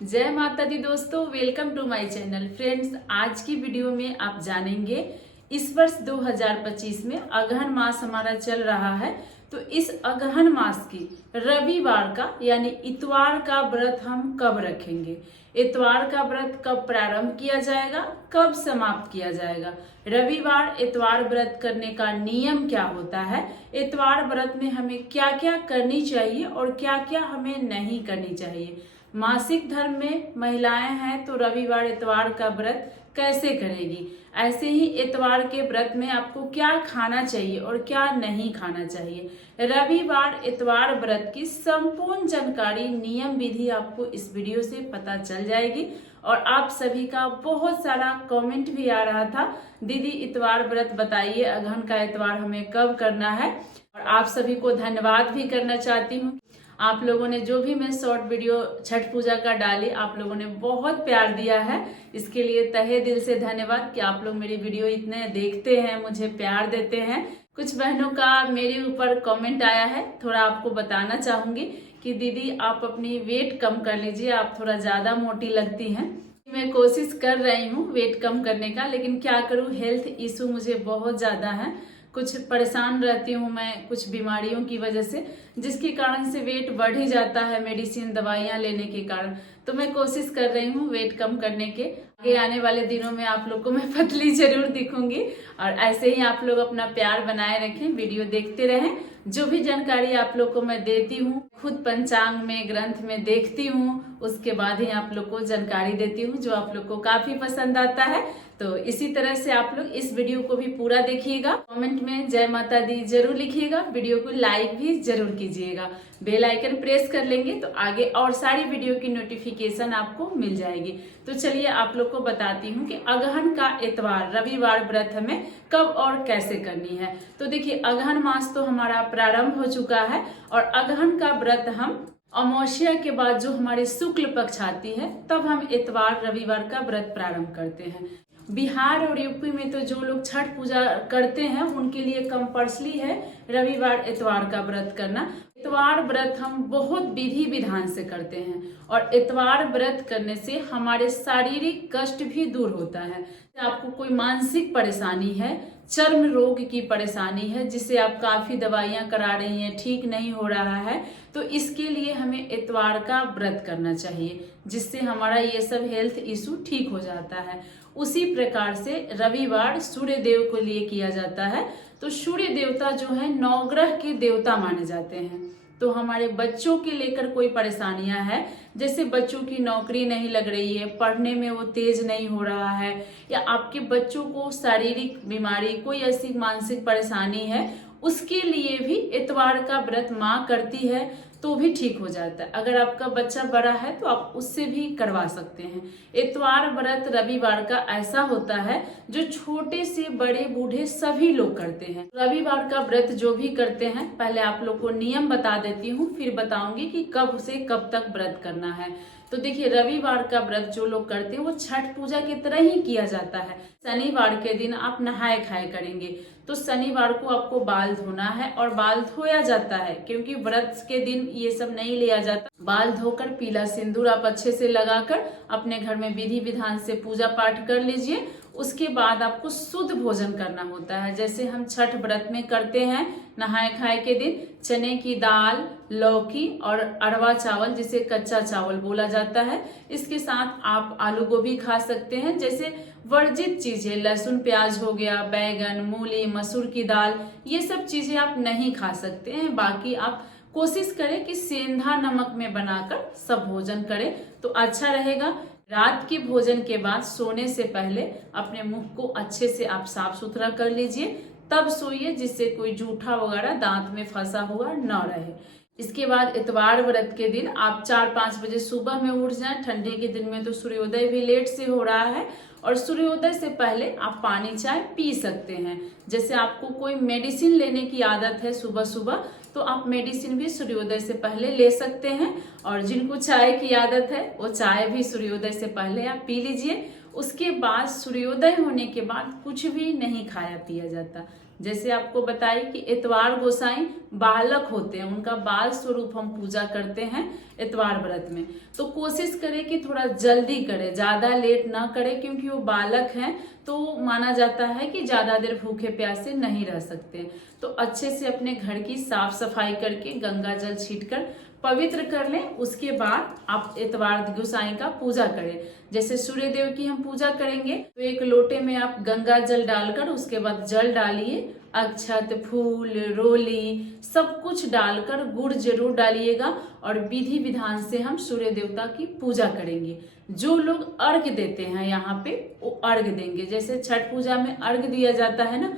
जय माता दी दोस्तों, welcome to my channel. Friends, आज की वीडियो में आप जानेंगे इस वर्ष 2025 में अगहन मास हमारा चल रहा है। तो इस अगहन मास की रविवार का यानी इतवार का व्रत हम कब रखेंगे, इतवार का व्रत कब प्रारंभ किया जाएगा, कब समाप्त किया जाएगा, रविवार इतवार व्रत करने का नियम क्या होता है, इतवार व्रत में हमें क्या क्या करनी चाहिए और क्या क्या हमें नहीं करनी चाहिए। मासिक धर्म में महिलाएं हैं तो रविवार इतवार का व्रत कैसे करेगी, ऐसे ही इतवार के व्रत में आपको क्या खाना चाहिए और क्या नहीं खाना चाहिए। रविवार इतवार व्रत की संपूर्ण जानकारी, नियम विधि आपको इस वीडियो से पता चल जाएगी। और आप सभी का बहुत सारा कमेंट भी आ रहा था, दीदी इतवार व्रत बताइए, अगहन का इतवार हमें कब करना है। और आप सभी को धन्यवाद भी करना चाहती हूँ। आप लोगों ने जो भी मैं शॉर्ट वीडियो छठ पूजा का डाली, आप लोगों ने बहुत प्यार दिया है, इसके लिए तहे दिल से धन्यवाद कि आप लोग मेरी वीडियो इतने देखते हैं, मुझे प्यार देते हैं। कुछ बहनों का मेरे ऊपर कमेंट आया है, थोड़ा आपको बताना चाहूंगी कि दीदी आप अपनी वेट कम कर लीजिए, आप थोड़ा ज्यादा मोटी लगती हैं। मैं कोशिश कर रही हूँ वेट कम करने का, लेकिन क्या करूँ, हेल्थ इशू मुझे बहुत ज्यादा है, कुछ परेशान रहती हूँ मैं कुछ बीमारियों की वजह से, जिसके कारण से वेट बढ़ ही जाता है मेडिसिन दवाइयाँ लेने के कारण। तो मैं कोशिश कर रही हूँ वेट कम करने के। आगे आने वाले दिनों में आप लोग को मैं पतली जरूर दिखूंगी। और ऐसे ही आप लोग अपना प्यार बनाए रखें, वीडियो देखते रहें। जो भी जानकारी आप लोग को मैं देती हूँ, खुद पंचांग में ग्रंथ में देखती हूँ, उसके बाद ही आप लोग को जानकारी देती हूँ, जो आप लोग को काफी पसंद आता है। तो इसी तरह से आप लोग इस वीडियो को भी पूरा देखिएगा, कमेंट में जय माता दी जरूर लिखिएगा, वीडियो को लाइक भी जरूर कीजिएगा, बेल आइकन प्रेस कर लेंगे तो आगे और सारी वीडियो की नोटिफिकेशन आपको मिल जाएगी। तो चलिए आप लोग को बताती हूँ कि अगहन का इतवार रविवार व्रत हमें कब और कैसे करनी है। तो देखिए, अगहन मास तो हमारा प्रारंभ हो चुका है और अगहन का व्रत हम अमावस्या के बाद जो हमारी शुक्ल पक्ष आती है तब हम इतवार रविवार का व्रत प्रारंभ करते हैं। बिहार और यूपी में तो जो लोग छठ पूजा करते हैं उनके लिए कंपल्सरी है रविवार इतवार का व्रत करना। इतवार व्रत हम बहुत विधि विधान से करते हैं और इतवार व्रत करने से हमारे शारीरिक कष्ट भी दूर होता है। आपको कोई मानसिक परेशानी है, चर्म रोग की परेशानी है जिसे आप काफी दवाइयां करा रही हैं, ठीक नहीं हो रहा है, तो इसके लिए हमें इतवार का व्रत करना चाहिए, जिससे हमारा ये सब हेल्थ इशू ठीक हो जाता है। उसी प्रकार से रविवार सूर्य देव को लिए किया जाता है। तो सूर्य देवता जो है नवग्रह के देवता माने जाते हैं। तो हमारे बच्चों के लेकर कोई परेशानियां हैं, जैसे बच्चों की नौकरी नहीं लग रही है, पढ़ने में वो तेज नहीं हो रहा है, या आपके बच्चों को शारीरिक बीमारी, कोई ऐसी मानसिक परेशानी है, उसके लिए भी इतवार का व्रत माँ करती है तो भी ठीक हो जाता है। अगर आपका बच्चा बड़ा है तो आप उससे भी करवा सकते हैं। इतवार व्रत रविवार का ऐसा होता है जो छोटे से बड़े बूढ़े सभी लोग करते हैं। रविवार का व्रत जो भी करते हैं, पहले आप लोग को नियम बता देती हूँ, फिर बताऊंगी कि कब से कब तक व्रत करना है। तो देखिए, रविवार का व्रत जो लोग करते हैं वो छठ पूजा की तरह ही किया जाता है। शनिवार के दिन आप नहाए खाए करेंगे, तो शनिवार को आपको बाल धोना है और बाल धोया जाता है, क्योंकि व्रत के दिन ये सब नहीं लिया जाता। बाल धोकर पीला सिंदूर आप अच्छे से लगाकर अपने घर में विधि विधान से पूजा पाठ कर लीजिए। उसके बाद आपको शुद्ध भोजन करना होता है, जैसे हम छठ व्रत में करते हैं। नहाए खाए के दिन चने की दाल, लौकी और अरवा चावल, जिसे कच्चा चावल बोला जाता है, इसके साथ आप आलू गोभी खा सकते हैं। जैसे वर्जित चीजें, लहसुन प्याज हो गया, बैगन, मूली, मसूर की दाल, ये सब चीजें आप नहीं खा सकते हैं। बाकी आप कोशिश करें कि सेंधा नमक में बनाकर सब भोजन करें तो अच्छा रहेगा। रात के भोजन के बाद सोने से पहले अपने मुंह को अच्छे से आप साफ सुथरा कर लीजिए, तब सोइए, जिससे कोई जूठा वगैरह दांत में फंसा हुआ न रहे। इसके बाद इतवार व्रत के दिन आप 4-5 बजे सुबह में उठ जाएं। ठंडी के दिन में तो सूर्योदय भी लेट से हो रहा है, और सूर्योदय से पहले आप पानी चाय पी सकते हैं। जैसे आपको कोई मेडिसिन लेने की आदत है सुबह सुबह, तो आप मेडिसिन भी सूर्योदय से पहले ले सकते हैं। और जिनको चाय की आदत है वो चाय भी सूर्योदय से पहले आप पी लीजिए। उसके बाद सूर्योदय होने के बाद कुछ भी नहीं खाया पिया जाता, जैसे आपको बताई कि इतवार गोसाई बालक होते हैं, उनका बाल स्वरूप हम पूजा करते हैं इतवार व्रत में। तो कोशिश करें कि थोड़ा जल्दी करें, ज्यादा लेट ना करें, क्योंकि वो बालक हैं तो माना जाता है कि ज्यादा देर भूखे प्यासे नहीं रह सकते। तो अच्छे से अपने घर की साफ सफाई करके गंगा जल छीटकर पवित्र कर लें। उसके बाद आप इतवार गोसाई का पूजा करें। जैसे सूर्य देव की हम पूजा करेंगे तो एक लोटे में आप गंगा जल डालकर उसके बाद जल डालिए, अक्षत, फूल, रोली सब कुछ डालकर गुड़ जरूर डालिएगा और विधि विधान से हम सूर्य देवता की पूजा करेंगे। जो लोग अर्घ देते हैं यहाँ पे वो अर्घ देंगे। जैसे छठ पूजा में अर्घ दिया जाता है ना,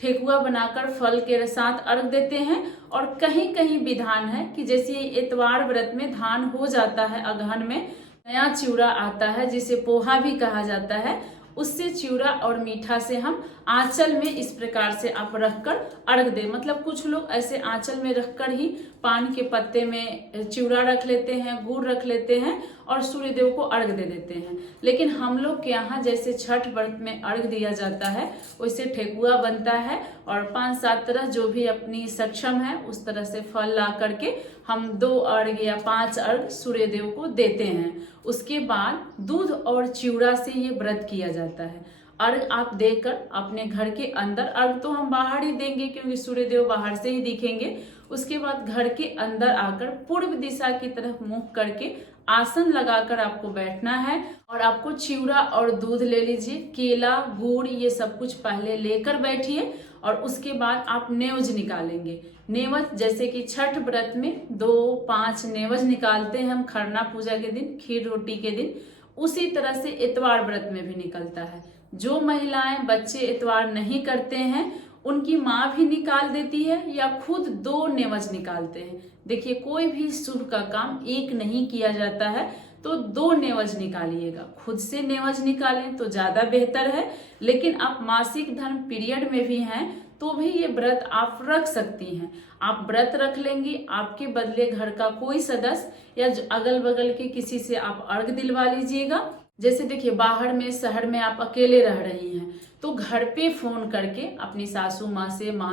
ठेकुआ बनाकर फल के साथ अर्घ देते हैं। और कहीं कहीं विधान है कि जैसे इतवार व्रत में धान हो जाता है, अगहन में नया चिवड़ा आता है जिसे पोहा भी कहा जाता है, उससे चिवड़ा और मीठा से हम आंचल में इस प्रकार से आप रखकर अर्घ दे। मतलब कुछ लोग ऐसे आंचल में रखकर ही पान के पत्ते में चिवड़ा रख लेते हैं, गुड़ रख लेते हैं और सूर्य देव को अर्घ दे देते हैं। लेकिन हम लोग के यहाँ जैसे छठ व्रत में अर्घ दिया जाता है वैसे ठेकुआ बनता है और 5-7 तरह जो भी अपनी सक्षम है उस तरह से फल ला करके हम 2 अर्घ या 5 अर्घ सूर्य देव को देते हैं। उसके बाद दूध और चिवड़ा से ये व्रत किया जाता है। अर्घ आप देकर अपने घर के अंदर, अर्घ तो हम बाहर ही देंगे क्योंकि सूर्य देव बाहर से ही दिखेंगे। उसके बाद घर के अंदर आकर पूर्व दिशा की तरफ मुंह करके आसन लगाकर आपको बैठना है और आपको चिवड़ा और दूध ले लीजिए, केला, गुड़ ये सब कुछ पहले लेकर बैठिए और उसके बाद आप नेवज निकालेंगे। नेवज जैसे कि छठ व्रत में 2-5 नेवज निकालते हैं हम खरना पूजा के दिन, खीर रोटी के दिन, उसी तरह से इतवार व्रत में भी निकलता है। जो महिलाएं बच्चे इतवार नहीं करते हैं उनकी माँ भी निकाल देती है या खुद 2 नेवज निकालते हैं। देखिए कोई भी शुभ का काम एक नहीं किया जाता है, तो 2 नेवज निकालिएगा। खुद से नेवज निकालें तो ज्यादा बेहतर है, लेकिन आप मासिक धर्म पीरियड में भी हैं तो भी ये व्रत आप रख सकती हैं। आप व्रत रख लेंगी, आपके बदले घर का कोई सदस्य या अगल बगल के किसी से आप अर्घ दिलवा लीजिएगा। जैसे देखिए बाहर में शहर में आप अकेले रह रही हैं तो घर पे फोन करके अपनी सासू माँ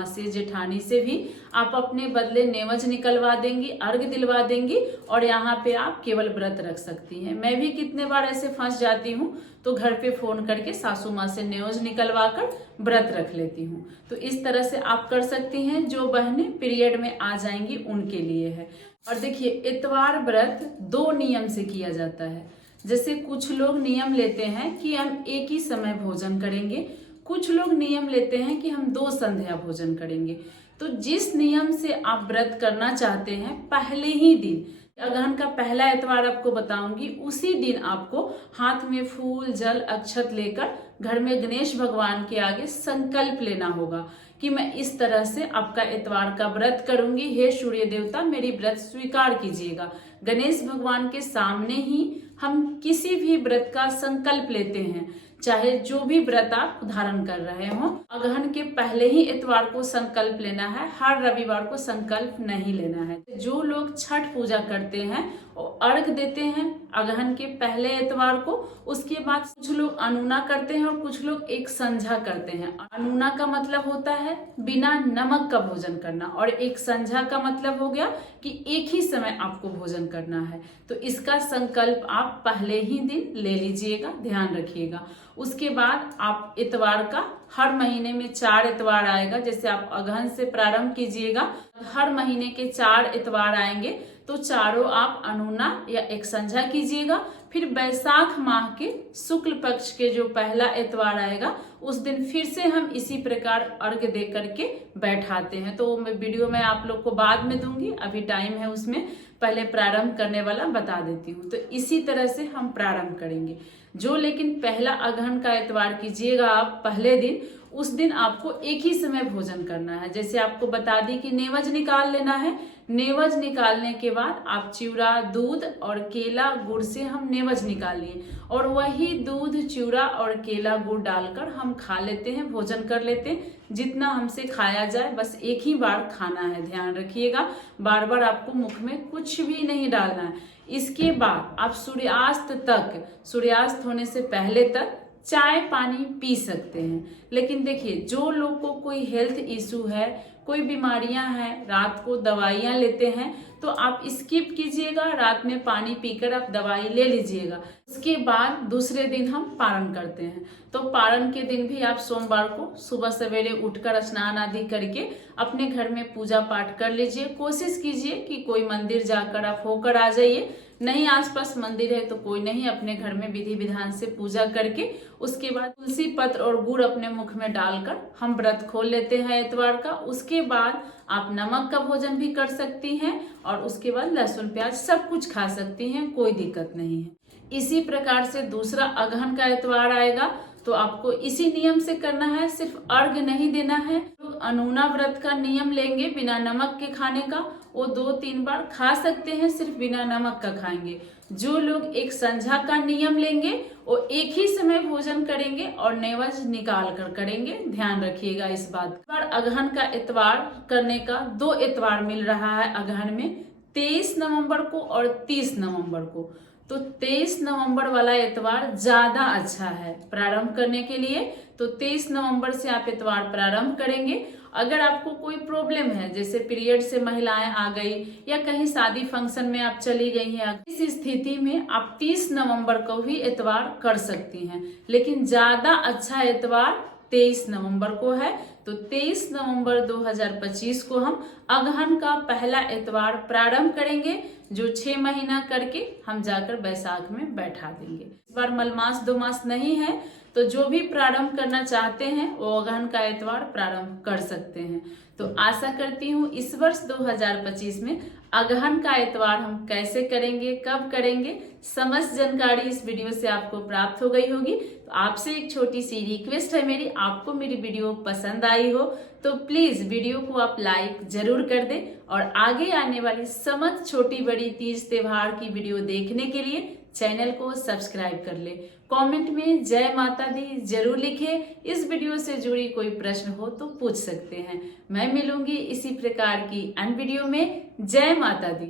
से, जेठानी से भी आप अपने बदले नेवज निकलवा देंगी, अर्घ दिलवा देंगी और यहाँ पे आप केवल व्रत रख सकती हैं। मैं भी कितने बार ऐसे फंस जाती हूँ तो घर पे फोन करके सासू माँ से नेवज निकलवा कर व्रत रख लेती हूँ। तो इस तरह से आप कर सकती हैं। जो बहनें पीरियड में आ जाएंगी उनके लिए है। और देखिए इतवार व्रत 2 नियम से किया जाता है। जैसे कुछ लोग नियम लेते हैं कि हम एक ही समय भोजन करेंगे, कुछ लोग नियम लेते हैं कि हम 2 संध्या भोजन करेंगे। तो जिस नियम से आप व्रत करना चाहते हैं पहले ही दिन, अगहन का पहला इतवार आपको बताऊंगी, उसी दिन आपको हाथ में फूल, जल, अक्षत लेकर घर में गणेश भगवान के आगे संकल्प लेना होगा कि मैं इस तरह से आपका इतवार का व्रत करूंगी। हे सूर्य देवता मेरी व्रत स्वीकार कीजिएगा। गणेश भगवान के सामने ही हम किसी भी व्रत का संकल्प लेते हैं, चाहे जो भी व्रत आप धारण कर रहे हो। अगहन के पहले ही इतवार को संकल्प लेना है, हर रविवार को संकल्प नहीं लेना है। जो लोग छठ पूजा करते हैं वो अर्घ देते हैं अगहन के पहले इतवार को। उसके बाद कुछ लोग अनुना करते हैं और कुछ लोग एक संझा करते हैं। अनुना का मतलब होता है बिना नमक का भोजन करना और एक संझा का मतलब हो गया कि एक ही समय आपको भोजन करना है। तो इसका संकल्प आप पहले ही दिन ले लीजिएगा, ध्यान रखिएगा। उसके बाद आप इतवार का, हर महीने में 4 इतवार आएगा, जैसे आप अगहन से प्रारंभ कीजिएगा, हर महीने के 4 इतवार आएंगे तो चारों आप अनुना या एक संझा कीजिएगा। फिर बैसाख माह के शुक्ल पक्ष के जो पहला इतवार आएगा उस दिन फिर से हम इसी प्रकार अर्घ दे करके बैठाते हैं। तो मैं वीडियो में आप लोग को बाद में दूंगी, अभी टाइम है उसमें, पहले प्रारंभ करने वाला बता देती हूँ। तो इसी तरह से हम प्रारंभ करेंगे। जो लेकिन पहला अगहन का इतवार कीजिएगा आप पहले दिन, उस दिन आपको एक ही समय भोजन करना है। जैसे आपको बता दी कि नेवज निकाल लेना है। नेवज निकालने के बाद आप चिवड़ा, दूध और केला, गुड़ से हम नेवज निकाल लिए और वही दूध, चिवड़ा और केला, गुड़ डालकर हम खा लेते हैं, भोजन कर लेते हैं। जितना हमसे खाया जाए बस एक ही बार खाना है, ध्यान रखिएगा। बार बार आपको मुख में कुछ भी नहीं डालना है। इसके बाद आप सूर्यास्त तक, सूर्यास्त होने से पहले तक चाय पानी पी सकते हैं। लेकिन देखिए, जो लोग को कोई हेल्थ इशू है, कोई बीमारियां हैं, रात को दवाइयां लेते हैं, तो आप स्किप कीजिएगा, रात में पानी पीकर आप दवाई ले लीजिएगा। उसके बाद दूसरे दिन हम पारण करते हैं। तो पारण के दिन भी आप सोमवार को सुबह सवेरे उठकर स्नान आदि करके अपने घर में पूजा पाठ कर लीजिए। कोशिश कीजिए कि कोई मंदिर जाकर आप होकर आ जाइए, नहीं आसपास मंदिर है तो कोई नहीं, अपने घर में विधि विधान से पूजा करके उसके बाद तुलसी पत्र और गुड़ अपने मुख में डालकर हम व्रत खोल लेते हैं एतवार का। उसके बाद आप नमक का भोजन भी कर सकती हैं और उसके बाद लहसुन प्याज सब कुछ खा सकती हैं, कोई दिक्कत नहीं है। इसी प्रकार से दूसरा अगहन का एतवार आएगा तो आपको इसी नियम से करना है, सिर्फ अर्घ नहीं देना है। लोग अनूना व्रत का नियम लेंगे बिना नमक के खाने का, वो 2-3 बार खा सकते हैं, सिर्फ बिना नमक का खाएंगे। जो लोग एक संझा का नियम लेंगे वो एक ही समय भोजन करेंगे और नेवज निकाल कर करेंगे, ध्यान रखिएगा इस बात पर। अगहन का एतवार करने का 2 एतवार मिल रहा है अगहन में, 23 नवंबर को और 30 नवंबर को। तो 23 नवंबर वाला एतवार ज्यादा अच्छा है प्रारंभ करने के लिए। तो 23 नवंबर से आप एतवार प्रारंभ करेंगे। अगर आपको कोई प्रॉब्लम है, जैसे पीरियड से महिलाएं आ गई या कहीं शादी फंक्शन में आप चली गई हैं, इस स्थिति में आप 30 नवंबर को भी एतवार कर सकती हैं। लेकिन ज्यादा अच्छा एतवार 23 नवंबर को है। तो 23 नवंबर 2025 को हम अगहन का पहला एतवार प्रारंभ करेंगे, जो 6 महीना करके हम जाकर बैसाख में बैठा देंगे। इस बार मलमास 2 मास नहीं है, तो जो भी प्रारंभ करना चाहते हैं वो अगहन का एतवार प्रारंभ कर सकते हैं। तो आशा करती हूँ इस वर्ष 2025 में अगहन का एतवार हम कैसे करेंगे, कब करेंगे, समस्त जानकारी इस वीडियो से आपको प्राप्त हो गई होगी। तो आपसे एक छोटी सी रिक्वेस्ट है मेरी, आपको मेरी वीडियो पसंद आई हो तो प्लीज वीडियो को आप लाइक जरूर कर दें और आगे आने वाली समस्त छोटी बड़ी तीज त्योहार की वीडियो देखने के लिए चैनल को सब्सक्राइब कर ले। कमेंट में जय माता दी जरूर लिखे। इस वीडियो से जुड़ी कोई प्रश्न हो तो पूछ सकते हैं। मैं मिलूंगी इसी प्रकार की अन्य वीडियो में। जय माता दी।